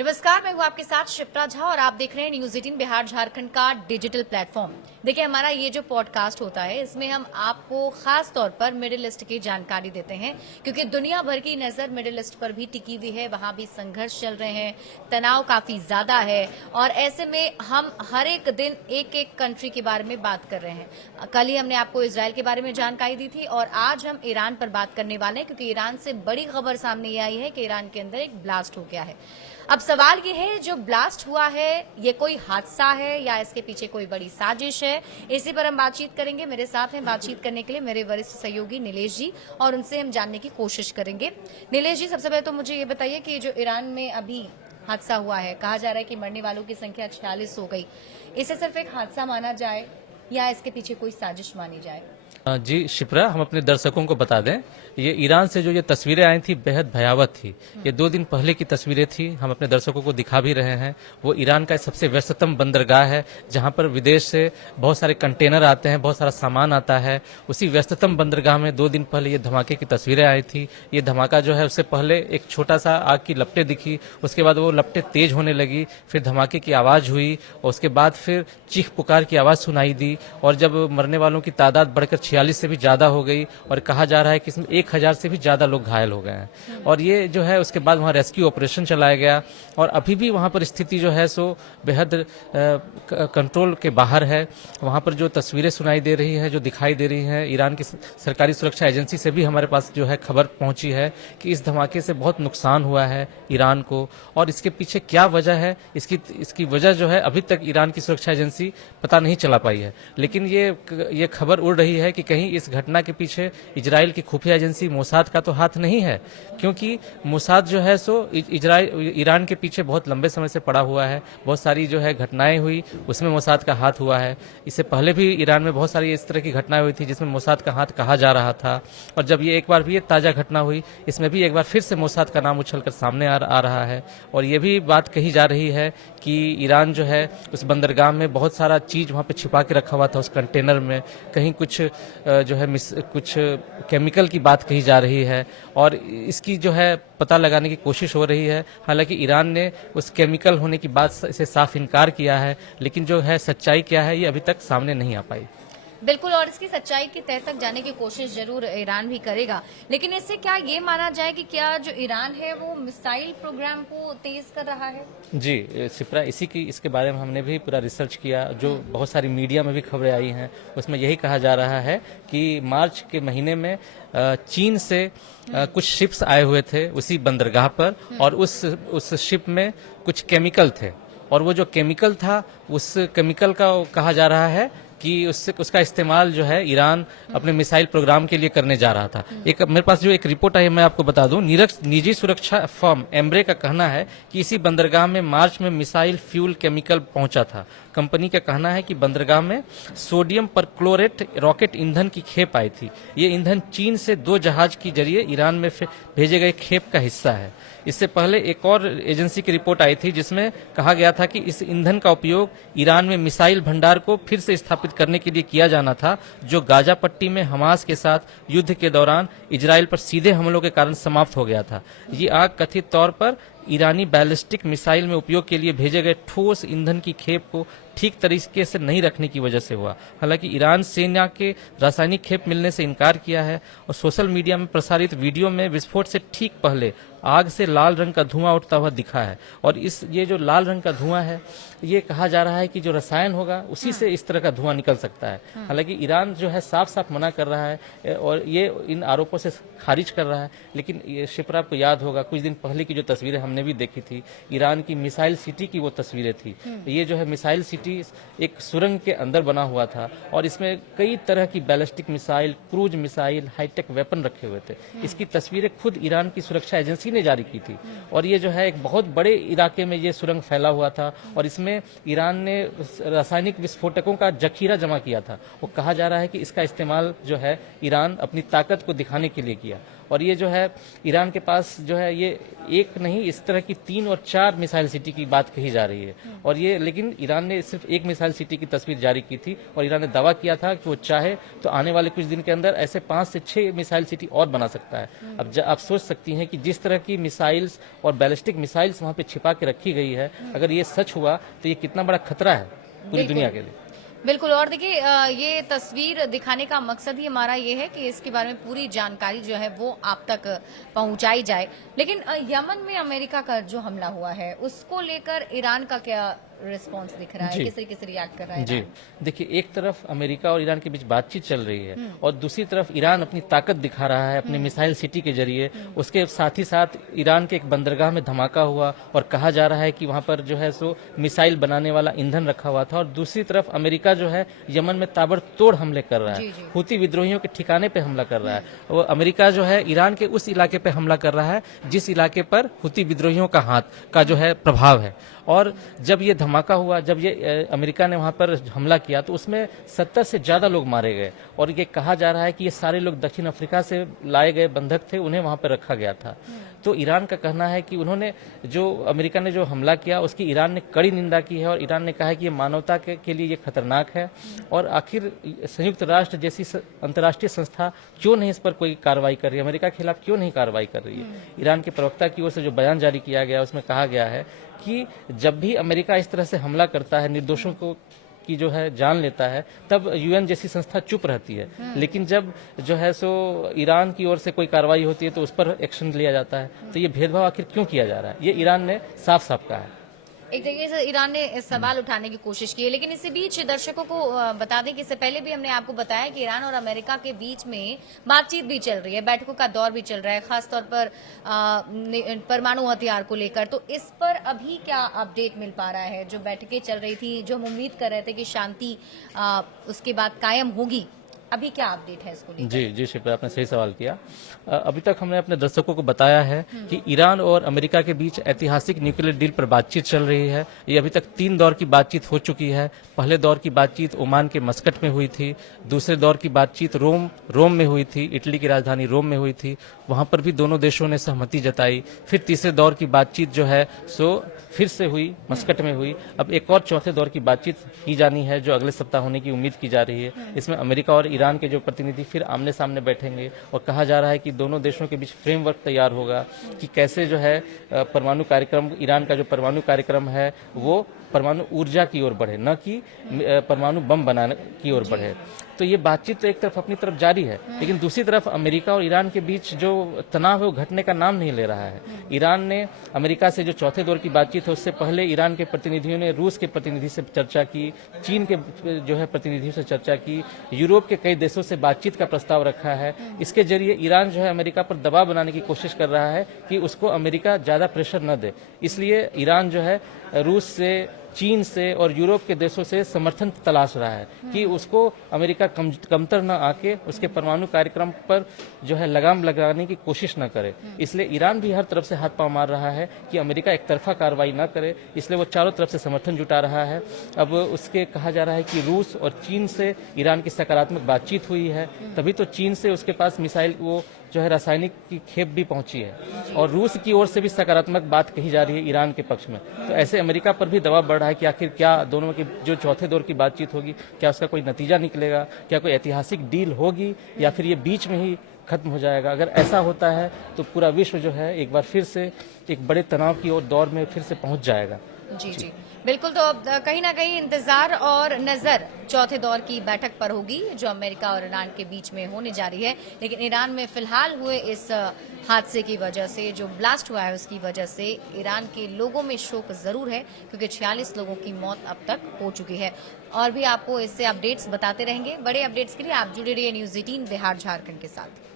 नमस्कार, मैं हूं आपके साथ शिप्रा झा और आप देख रहे हैं न्यूज 18 बिहार झारखंड का डिजिटल प्लेटफॉर्म। देखिए, हमारा ये जो पॉडकास्ट होता है इसमें हम आपको खास तौर पर मिडिल ईस्ट की जानकारी देते हैं, क्योंकि दुनिया भर की नजर मिडिल ईस्ट पर भी टिकी हुई है। वहां भी संघर्ष चल रहे हैं, तनाव काफी ज्यादा है और ऐसे में हम हर एक दिन एक एक कंट्री के बारे में बात कर रहे हैं। कल ही हमने आपको इजराइल के बारे में जानकारी दी थी और आज हम ईरान पर बात करने वाले हैं, क्योंकि ईरान से बड़ी खबर सामने ये आई है कि ईरान के अंदर एक ब्लास्ट हो गया है। अब सवाल ये है, जो ब्लास्ट हुआ है ये कोई हादसा है या इसके पीछे कोई बड़ी साजिश है? इसी पर हम बातचीत करेंगे। मेरे साथ हैं बातचीत करने के लिए मेरे वरिष्ठ सहयोगी नीलेश जी, और उनसे हम जानने की कोशिश करेंगे। नीलेश जी, सबसे पहले तो मुझे ये बताइए कि जो ईरान में अभी हादसा हुआ है, कहा जा रहा है कि मरने वालों की संख्या 46 हो गई, इसे सिर्फ एक हादसा माना जाए या इसके पीछे कोई साजिश मानी जाए? जी शिप्रा, हम अपने दर्शकों को बता दें, ये ईरान से जो ये तस्वीरें आई थी बेहद भयावह थी। ये 2 दिन पहले की तस्वीरें थी, हम अपने दर्शकों को दिखा भी रहे हैं। वो ईरान का सबसे व्यस्ततम बंदरगाह है, जहां पर विदेश से बहुत सारे कंटेनर आते हैं, बहुत सारा सामान आता है। उसी व्यस्ततम बंदरगाह में 2 दिन पहले ये धमाके की तस्वीरें आई थी। ये धमाका जो है, उससे पहले एक छोटा सा आग की लपटें दिखी, उसके बाद वो लपटें तेज होने लगी, फिर धमाके की आवाज हुई और उसके बाद फिर चीख पुकार की आवाज सुनाई दी। और जब मरने वालों की तादाद बढ़कर 46 से भी ज्यादा हो गई और कहा जा रहा है कि इसमें 1000 से भी ज्यादा लोग घायल हो गए हैं। और ये जो है, उसके बाद वहां रेस्क्यू ऑपरेशन चलाया गया और अभी भी वहां पर स्थिति जो है सो बेहद कंट्रोल के बाहर है। वहां पर जो तस्वीरें सुनाई दे रही है, जो दिखाई दे रही है, ईरान की सरकारी सुरक्षा एजेंसी से भी हमारे पास जो है खबर पहुंची है कि इस धमाके से बहुत नुकसान हुआ है ईरान को। और इसके पीछे क्या वजह है, इसकी वजह जो है अभी तक ईरान की सुरक्षा एजेंसी पता नहीं चला पाई है। लेकिन ये खबर उड़ रही है कि कहीं इस घटना के पीछे इजराइल की खुफिया एजेंसी मोसाद का तो हाथ नहीं है, क्योंकि मोसाद जो है सो ईरान के पीछे बहुत लंबे समय से पड़ा हुआ है। बहुत सारी जो है घटनाएं हुई, उसमें मोसाद का हाथ हुआ है। इससे पहले भी ईरान में बहुत सारी इस तरह की घटनाएं हुई थी जिसमें मोसाद का हाथ कहा जा रहा था। और जब ये एक बार भी ये ताजा घटना हुई, इसमें भी एक बार फिर से मोसाद का नाम उछलकर सामने आ रहा है। और ये भी बात कही जा रही है कि ईरान जो है उस बंदरगाह में बहुत सारा चीज वहां पे छिपा के रखा हुआ था, उस कंटेनर में कहीं कुछ जो है कुछ केमिकल की बात कही जा रही है और इसकी जो है पता लगाने की कोशिश हो रही है। हालांकि ईरान ने उस केमिकल होने की बात से साफ इनकार किया है, लेकिन जो है सच्चाई क्या है ये अभी तक सामने नहीं आ पाई। बिल्कुल, और इसकी सच्चाई की तह तक जाने की कोशिश जरूर ईरान भी करेगा। लेकिन इससे क्या ये माना जाए कि क्या जो ईरान है वो मिसाइल प्रोग्राम को तेज कर रहा है? जी सिप्रा, इसके बारे में हमने भी पूरा रिसर्च किया। जो बहुत सारी मीडिया में भी खबरें आई हैं, उसमें यही कहा जा रहा है कि मार्च के महीने में चीन से कुछ शिप्स आए हुए थे उसी बंदरगाह पर और उस शिप में कुछ केमिकल थे। और वो जो केमिकल था, उस केमिकल का कहा जा रहा है कि उसका इस्तेमाल जो है ईरान अपने मिसाइल प्रोग्राम के लिए करने जा रहा था। एक मेरे पास जो एक रिपोर्ट आई है, मैं आपको बता दूं। निजी सुरक्षा फर्म एम्ब्रे का कहना है कि इसी बंदरगाह में मार्च में मिसाइल फ्यूल केमिकल पहुंचा था। कंपनी का कहना है कि बंदरगाह में सोडियम परक्लोरेट रॉकेट ईंधन की खेप आई थी। ये ईंधन चीन से 2 जहाज के जरिए ईरान में भेजे गए खेप का हिस्सा है। इससे पहले एक और एजेंसी की रिपोर्ट आई थी जिसमें कहा गया था कि इस ईंधन का उपयोग ईरान में मिसाइल भंडार को फिर से स्थापित करने के लिए किया जाना था, जो गाजा पट्टी में हमास के साथ युद्ध के दौरान इजराइल पर सीधे हमलों के कारण समाप्त हो गया था। ये आग कथित तौर पर ईरानी बैलिस्टिक मिसाइल में उपयोग के लिए भेजे गए ठोस ईंधन की खेप को ठीक तरीके से नहीं रखने की वजह से हुआ। हालांकि ईरान सेना के रासायनिक खेप मिलने से इनकार किया है और सोशल मीडिया में प्रसारित वीडियो में विस्फोट से ठीक पहले आग से लाल रंग का धुआं उठता हुआ दिखा है। और ये जो लाल रंग का धुआं है, ये कहा जा रहा है कि जो रसायन होगा उसी से इस तरह का धुआं निकल सकता है। हालांकि ईरान जो है साफ साफ मना कर रहा है और ये इन आरोपों से खारिज कर रहा है। लेकिन ये शिप्रा को याद होगा, कुछ दिन पहले की जो तस्वीरें हमने भी देखी थी, ईरान की मिसाइल सिटी की वो तस्वीरें थी। ये जो है मिसाइल सिटी एक सुरंग के अंदर बना हुआ था और इसमें कई तरह की ballistic missile, cruise missile, high tech weapon रखे हुए थे। इसकी तस्वीरें खुद ईरान की सुरक्षा एजेंसी ने जारी की थी। और ये जो है एक बहुत बड़े इलाके में ये सुरंग फैला हुआ था और इसमें ईरान ने रासायनिक विस्फोटकों का जखीरा जमा किया था। वो कहा जा रहा है कि इसका इस्तेमाल जो है ईरान अपनी ताकत को दिखाने के लिए किया। और ये जो है ईरान के पास जो है ये एक नहीं, इस तरह की 3 और 4 मिसाइल सिटी की बात कही जा रही है। और ये लेकिन ईरान ने सिर्फ एक मिसाइल सिटी की तस्वीर जारी की थी और ईरान ने दावा किया था कि वो चाहे तो आने वाले कुछ दिन के अंदर ऐसे 5 से 6 मिसाइल सिटी और बना सकता है। अब आप सोच सकती हैं कि जिस तरह की मिसाइल्स और बैलिस्टिक मिसाइल्स वहां पे छिपा के रखी गई है, अगर ये सच हुआ तो ये कितना बड़ा खतरा है पूरी दुनिया के लिए। बिल्कुल। और देखिए ये तस्वीर दिखाने का मकसद ही हमारा ये है कि इसके बारे में पूरी जानकारी जो है वो आप तक पहुंचाई जाए। लेकिन यमन में अमेरिका का जो हमला हुआ है उसको लेकर ईरान का क्या रिस्पांस दिख रहा है, किस तरीके से रिएक्ट कर रहा है? जी देखिए, एक तरफ अमेरिका और ईरान के बीच बातचीत चल रही है और दूसरी तरफ ईरान अपनी ताकत दिखा रहा है अपने मिसाइल सिटी के जरिए। उसके साथ ही साथ ईरान के एक बंदरगाह में धमाका हुआ और कहा जा रहा है कि वहां पर जो है सो मिसाइल बनाने वाला ईंधन रखा हुआ था। और दूसरी तरफ अमेरिका जो है यमन में ताबड़तोड़ हमले कर रहा है, हुती विद्रोहियों के ठिकाने पे हमला कर रहा है। वो अमेरिका जो है ईरान के उस इलाके पे हमला कर रहा है जिस इलाके पर हुती विद्रोहियों का हाथ का जो है प्रभाव है। और जब ये धमाका हुआ, जब ये अमेरिका ने वहां पर हमला किया तो उसमें 70 से ज्यादा लोग मारे गए और ये कहा जा रहा है कि ये सारे लोग दक्षिण अफ्रीका से लाए गए बंधक थे, उन्हें वहां पर रखा गया था। तो ईरान का कहना है कि उन्होंने जो अमेरिका ने जो हमला किया उसकी ईरान ने कड़ी निंदा की है और ईरान ने कहा है कि ये मानवता के लिए ये खतरनाक है। और आखिर संयुक्त राष्ट्र जैसी अंतर्राष्ट्रीय संस्था क्यों नहीं इस पर कोई कार्रवाई कर रही है, अमेरिका के खिलाफ क्यों नहीं कार्रवाई कर रही है? ईरान के प्रवक्ता की ओर से जो बयान जारी किया गया उसमें कहा गया है कि जब भी अमेरिका इस तरह से हमला करता है, निर्दोषों को की जो है जान लेता है, तब यूएन जैसी संस्था चुप रहती है। लेकिन जब जो है सो ईरान की ओर से कोई कार्रवाई होती है तो उस पर एक्शन लिया जाता है। तो ये भेदभाव आखिर क्यों किया जा रहा है, ये ईरान ने साफ साफ कहा है। एक तरीके से ईरान ने इस सवाल उठाने की कोशिश की है। लेकिन इसी बीच दर्शकों को बता दें कि इससे पहले भी हमने आपको बताया कि ईरान और अमेरिका के बीच में बातचीत भी चल रही है, बैठकों का दौर भी चल रहा है, खासतौर पर परमाणु हथियार को लेकर। तो इस पर अभी क्या अपडेट मिल पा रहा है? जो बैठकें चल रही थी, जो हम उम्मीद कर रहे थे कि शांति उसके बाद कायम होगी, अभी क्या अपडेट है इसको लेकर? जी शिप्रा, आपने सही सवाल किया। अभी तक हमने अपने दर्शकों को बताया है कि ईरान और अमेरिका के बीच ऐतिहासिक न्यूक्लियर डील पर बातचीत चल रही है। ये अभी तक 3 दौर की बातचीत हो चुकी है। पहले दौर की बातचीत ओमान के मस्कट में हुई थी, दूसरे दौर की बातचीत रोम में हुई थी, इटली की राजधानी रोम में हुई थी, वहां पर भी दोनों देशों ने सहमति जताई। फिर तीसरे दौर की बातचीत जो है सो फिर से हुई, मस्कट में हुई। अब एक और चौथे दौर की बातचीत की जानी है जो अगले सप्ताह होने की उम्मीद की जा रही है। इसमें अमेरिका और ईरान के जो प्रतिनिधि फिर आमने सामने बैठेंगे और कहा जा रहा है कि दोनों देशों के बीच फ्रेमवर्क तैयार होगा कि कैसे जो है परमाणु कार्यक्रम, ईरान का जो परमाणु कार्यक्रम है वो परमाणु ऊर्जा की ओर बढ़े, न कि परमाणु बम बनाने की ओर बढ़े। तो ये बातचीत तो एक तरफ अपनी तरफ जारी है, लेकिन दूसरी तरफ अमेरिका और ईरान के बीच जो तनाव है वो घटने का नाम नहीं ले रहा है। ईरान ने अमेरिका से जो चौथे दौर की बातचीत है उससे पहले ईरान के प्रतिनिधियों ने रूस के प्रतिनिधि से चर्चा की, चीन के जो है प्रतिनिधियों से चर्चा की, यूरोप के कई देशों से बातचीत का प्रस्ताव रखा है। इसके जरिए ईरान जो है अमेरिका पर दबाव बनाने की कोशिश कर रहा है कि उसको अमेरिका ज्यादा प्रेशर न दे। इसलिए ईरान जो है रूस से, चीन से और यूरोप के देशों से समर्थन तलाश रहा है कि उसको अमेरिका कमतर न आके उसके परमाणु कार्यक्रम पर जो है लगाम लगाने की कोशिश न करे। इसलिए ईरान भी हर तरफ से हाथ पांव मार रहा है कि अमेरिका एक तरफा कार्रवाई न करे, इसलिए वो चारों तरफ से समर्थन जुटा रहा है। अब उसके कहा जा रहा है कि रूस और चीन से ईरान की सकारात्मक बातचीत हुई है, तभी तो चीन से उसके पास मिसाइल वो जो है रासायनिक की खेप भी पहुंची है और रूस की ओर से भी सकारात्मक बात कही जा रही है ईरान के पक्ष में। तो ऐसे अमेरिका पर भी दबाव बढ़ रहा है कि आखिर क्या दोनों की जो चौथे दौर की बातचीत होगी, क्या उसका कोई नतीजा निकलेगा, क्या कोई ऐतिहासिक डील होगी या फिर ये बीच में ही खत्म हो जाएगा। अगर ऐसा होता है तो पूरा विश्व जो है एक बार फिर से एक बड़े तनाव की ओर दौर में फिर से पहुंच जाएगा। जी बिल्कुल। तो अब कहीं ना कहीं इंतजार और नजर चौथे दौर की बैठक पर होगी जो अमेरिका और ईरान के बीच में होने जा रही है। लेकिन ईरान में फिलहाल हुए इस हादसे की वजह से, जो ब्लास्ट हुआ है उसकी वजह से ईरान के लोगों में शोक जरूर है, क्योंकि 46 लोगों की मौत अब तक हो चुकी है। और भी आपको इससे अपडेट्स बताते रहेंगे। बड़े अपडेट्स के लिए आप जुड़े रहिए न्यूज़ 18 बिहार झारखंड के साथ।